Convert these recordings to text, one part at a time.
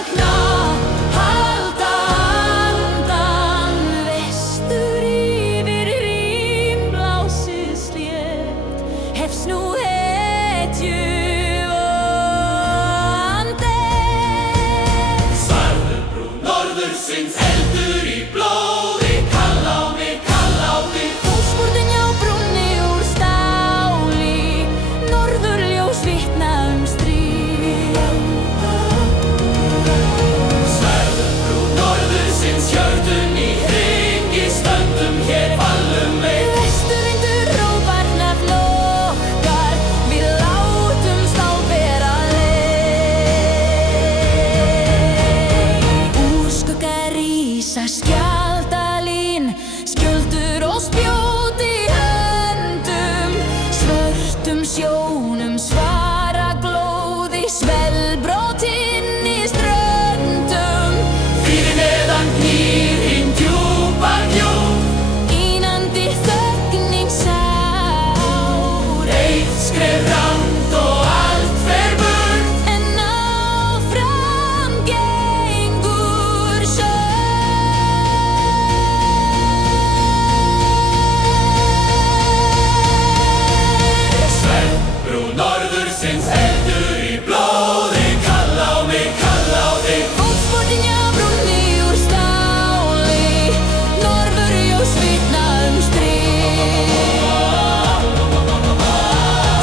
vakna, halda andan, vestur yfir Rímblásið slétt, hefst nú hetjuandinn. Svarðubrú norðursins eldur í blóði, kalla á mig, kalla á þig. Fótsportin hjá brúnni úr stáli, norðurljós vitna stríð. Svarðubrú norðursins hjörtun í hringi, stöndum hér fallum ei. Vesturvindur hrópar nafn okkar, við látumst á vera leið. Úr skugga rísa Skjaldalín, skjöldur og spjót í höndum, svörtum sjónum svara glóði, svelbrotin í ströndum. Fyrir neðan knýr hinn djúpa gjót, Ínandi þögnin sár, eitt skref rangt og allt fer burt. en áfram gengur Svarðubrú norðursins eldur í blóði, kalla á mig, kalla á þig. Fótsportin hjá brúnni úr stáli, norðurljós vitna stríð.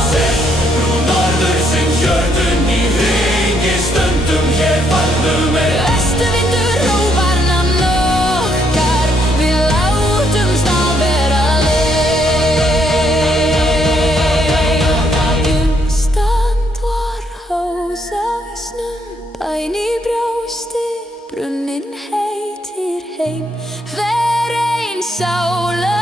Svarðubrú norðursins hjörtun í hringi, stöndum hér fallum ei. Vesturvindur hrópar nafn okkar, við látumst á vera leið. Umstand var hósausnum, bæn í brjósti, brunnin heitir heim. Hver ein sála